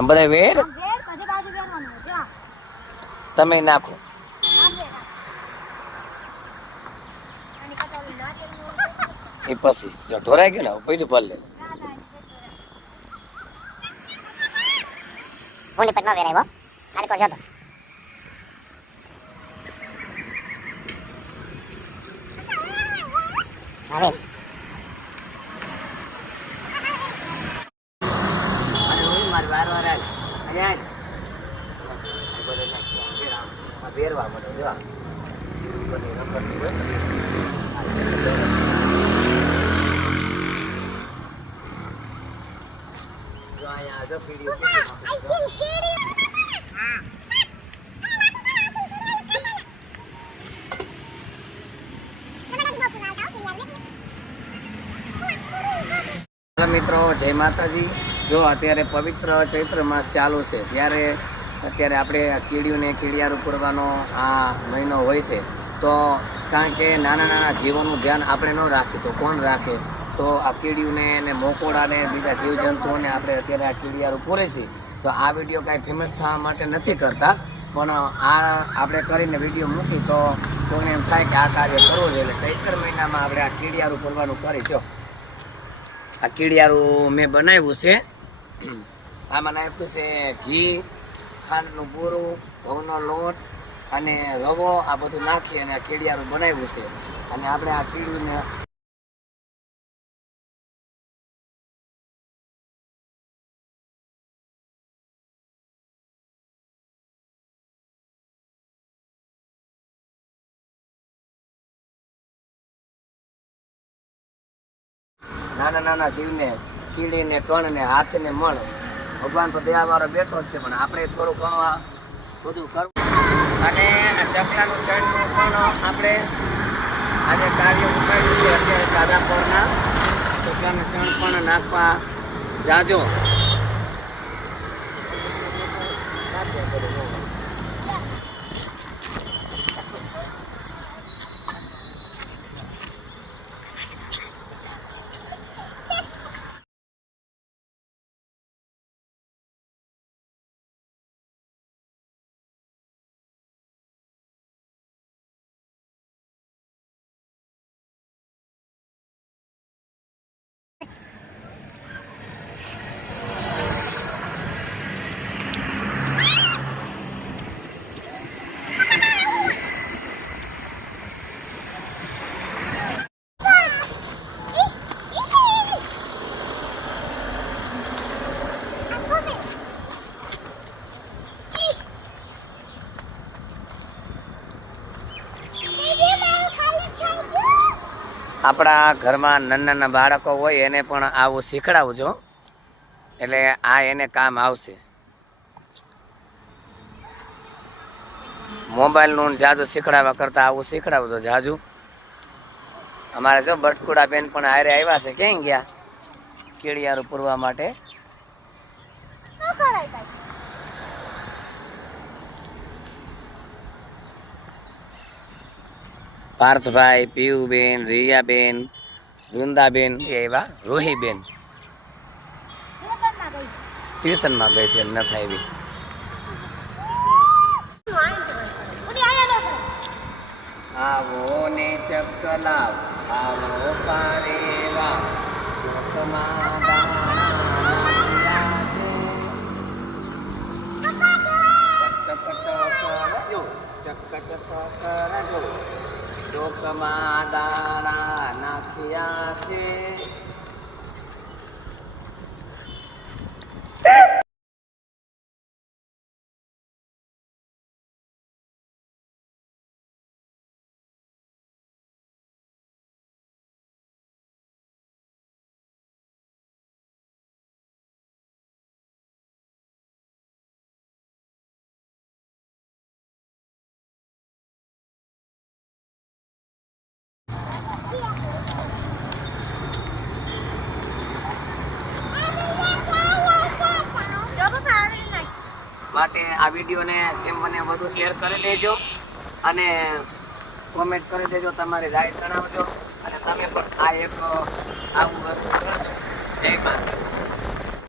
આમ બધા વેર તમે નાખો. એ પછી જો ઢોરાઈ ગયું ને પૈસું ભર લે. ઓલી પટમાં વેરાયો આને કો જતો આવે બેરવા મને જો અહીંયા જો પીડી મિત્રો જય માતાજી. જો અત્યારે પવિત્ર ચૈત્ર માસ ચાલુ છે ત્યારે અત્યારે આપણે કીડીઓને કીડિયારું પૂરવાનો આ મહિનો હોય છે. તો કારણ કે નાના નાના જીવોનું ધ્યાન આપણે ન રાખીએ તો કોણ રાખે? તો આ કીડીઓને અને મોકોડાને બીજા જીવજંતુઓને આપણે અત્યારે આ કીડિયારું પૂરે છે. તો આ વિડીયો કાંઈ ફેમસ થવા માટે નથી કરતા, પણ આ આપણે કરીને વિડીયો મૂકી તો કોઈને એમ થાય કે આ કાર્ય કરવું જોઈએ. એટલે ચૈત્ર મહિનામાં આપણે આ કીડિયારું પૂરવાનું કરીશું. આ કીડિયારું મેં બનાવ્યું છે. આમાં નાખ્યું છે ઘી, ખાંડનું પૂરું, ઘઉંનો લોટ અને રવો, આ બધું નાખી અને આ કીડિયારું બનાવ્યું છે. અને આપણે આ કીડીને નાના નાના જીવને કીડીને ટણને હાથને મળ ભગવાન તો દેવાવાળો બેઠો છે, પણ આપણે થોડું ઘણું બધું કરવું. અને ચકલાનું ચણનું પણ આપણે આજે કાર્ય ઉપાડ્યું છે. અત્યારે સાદા પોરના ચકલાનું ચણ પણ નાખવા જાજો. આપણા ઘરમાં નાના નાના બાળકો હોય એને પણ આવું શીખડાવજો, એટલે આ એને કામ આવશે. મોબાઈલનું જાજુ શીખડાવવા કરતાં આવું શીખડાવજો જાજુ. અમારે જો બટકુડા બેન પણ હારે આવ્યા છે. ક્યાંય ગયા કીડિયારું પૂરવા માટે? પાર્થભાઈ, પીયુબેન, રિયાબેન, વૃંદાબેન એવા, રોહીબેન ટ્યુશનમાં ગઈ છે, નથી આવી. આવો ને ચકલા આવો પારેવા ચોકમાં દાણા છે. ચોકમાં દાણા નાખ્યા છે. માટે આ વિડીયોને જેમ મને વધુ શેર કરી લેજો અને કોમેન્ટ કરી દેજો, તમારી રાય જણાવજો અને તમે પણ આ એક આવું વસ્તુ કરજો. જય માતા.